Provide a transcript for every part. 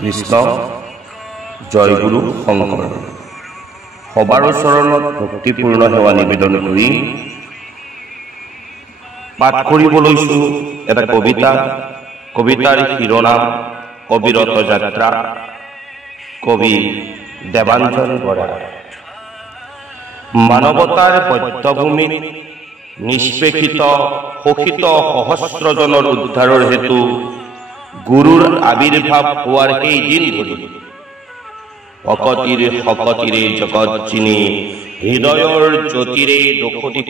কৃষ্ণ জয়গুৰু শংকৰ সবাৰ চৰণত ভক্তিপূৰ্ণ সেৱা নিবেদন কৰি পাঠ কৰিব লৈছোঁ এটা কবিতা। কবিতাৰ শিৰোনাম অবিৰত যাত্ৰা, কবি দেৱাঞ্জন বৰা। মানৱতাৰ বধ্যভূমিত নিষ্পেষিত শোষিত সহস্ৰজনৰ উদ্ধাৰৰ হেতু গুৰুৰ আবিৰ্ভাৱ হোৱাৰ সেই দিন ধৰি ভকতিৰ শকতিৰে জগত চিনি হৃদয়ৰ জ্যোতিৰে দোষদিশ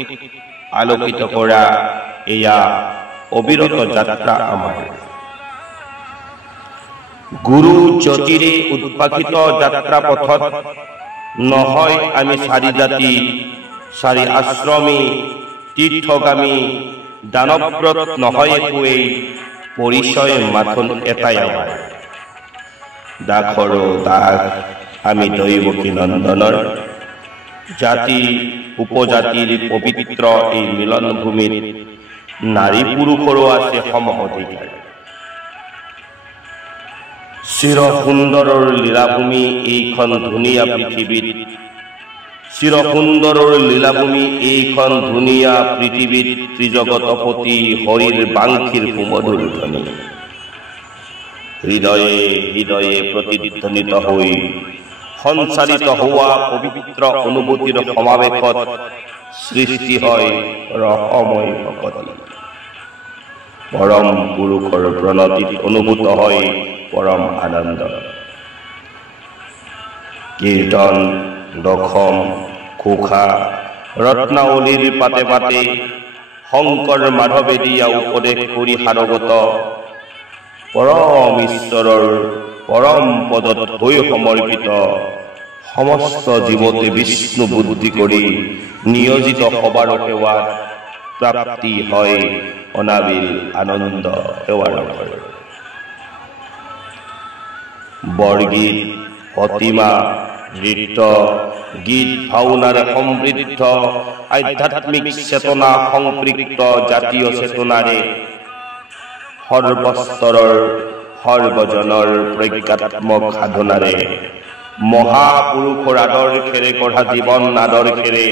আলোকিত কৰা এয়া অবিৰত যাত্ৰা আমাৰ। গুৰু জ্যোতিৰে উদ্ভাসিত যাত্ৰা পথত নহয় আমি চাৰি জাতি, চাৰি আশ্ৰমী, তীৰ্থগামী, দানব্ৰত নহয় একোৱেই, পৰিচয় মাথোন এটাই আমাৰ। দাসৰো দাস আমি দৈৱকী নন্দনৰ, জাতি উপজাতিৰ পবিত্ৰ এই মিলন ভূমিত নাৰী পুৰুষৰো আছে সম অধিকাৰ। চিৰ সুন্দৰৰ লীলাভূমি এইখন ধুনীয়া পৃথিৱীত, চিৰ সুন্দৰৰ লীলাভূমি এইখন ধুনীয়া পৃথিৱীত, ত্ৰিজগতপতি হৰিৰ বাংশীৰ সুমধুৰ ধ্বনি হৃদয়ে হৃদয়ে প্ৰতিধ্বনিত হৈ সঞ্চাৰিত হোৱা পবিত্ৰ অনুভূতিৰ সমাৱেশত সৃষ্টি হয় ৰসময় ভকতি। পৰম পুৰুষৰ প্ৰণতিত অনুভূত হয় পৰম আনন্দ। কীৰ্তন, দশম, ঘোষা, ৰত্নাৱলীৰ পাতে পাতে শংকৰ মাধৱে দিয়া উপদেশ কৰি সাৰগত পৰম ঈশ্বৰৰ পৰম পদত হৈ সমৰ্পিত সমস্ত জীৱতে বিষ্ণু বুদ্ধি কৰি নিয়োজিত সবাৰ সেৱাত প্ৰাপ্তি হয় অনাবিল আনন্দ সেৱাৰ ঘৰ। বৰগীত, প্ৰতিমা, নৃত্য, গীত ভাওনাৰে সমৃদ্ধ আধ্যাত্মিক চেতনা সম্পৃক্ত জাতীয় চেতনাৰে সৰ্বস্তৰৰ সৰ্বজনৰ প্ৰজ্ঞাত্মক সাধনাৰে মহাপুৰুষৰ আদৰ্শেৰে গঢ়া জীৱন আদৰ্শেৰে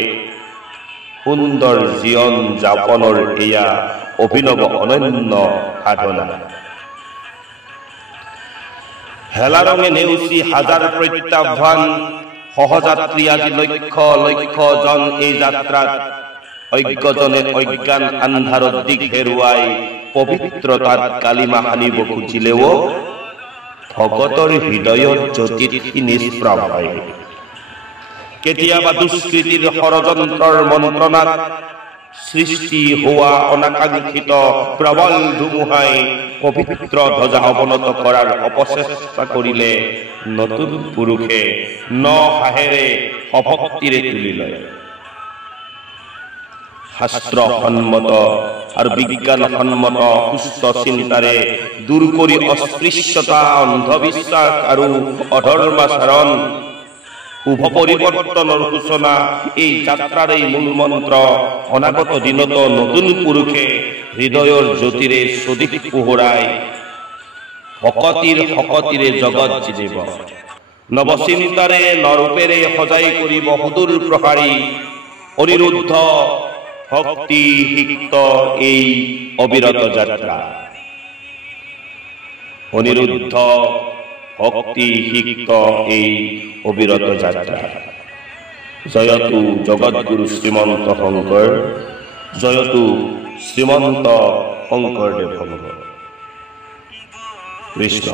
সুন্দৰ জীৱন যাপনৰ এয়া অভিনৱ অনন্য সাধনা। হেলা ৰঙে নেওচি হাজাৰ প্ৰত্যাহ্বান, সহযাত্ৰী আজি লক্ষ লক্ষ জন এই যাত্ৰাত, অজ্ঞজনে অজ্ঞান আন্ধাৰত দিশ হেৰুৱাই পবিত্ৰতাত কালিমা সানিব খুজিলেও ভকতৰ হৃদয়ত জ্যোতিত নিষ্প্ৰভ হয়। কেতিয়াবা দুষ্কৃতিৰ ষড়যন্ত্ৰৰ মন্ত্ৰণাত সৃষ্টি হোৱা অনাকাংক্ষিত প্ৰবল ধুমুহাই পবিত্ৰ ধ্বজা অৱনত কৰাৰ অপচেষ্টা কৰিলে নতুন পুৰুষে ন হাঁহেৰে সভক্তিৰে তুলি লয়। শাস্ত্ৰসন্মত আৰু বিজ্ঞানসন্মত সুস্থ চিন্তাৰে দূৰ কৰি অস্পৃশ্যতা, অন্ধবিশ্বাস আৰু অধৰ্মাচৰণ, শুভ পৰিৱৰ্তনৰ সূচনা এই যাত্ৰাৰ এই মূল মন্ত্ৰ। অনাগত দিনত নতুন পুৰুষে হৃদয়ৰ জ্যোতিৰে স্বদেশ পোহৰাই ভকতিৰ শকতিৰে জগত জিনিব। নৱচিন্তাৰে নৰূপেৰে সজাই কৰিব সুদূৰ প্ৰসাৰী অনিৰুদ্ধ ভক্তি সিক্ত এই অবিৰত যাত্ৰা। অনিৰুদ্ধ ভক্তি সিক্ত এই অবিৰত যাত্ৰা। জয়তু জগতগুৰু শ্ৰীমন্ত শংকৰ, জয়তু শ্ৰীমন্ত শংকৰদেৱ ভগৱান। কৃষ্ণ।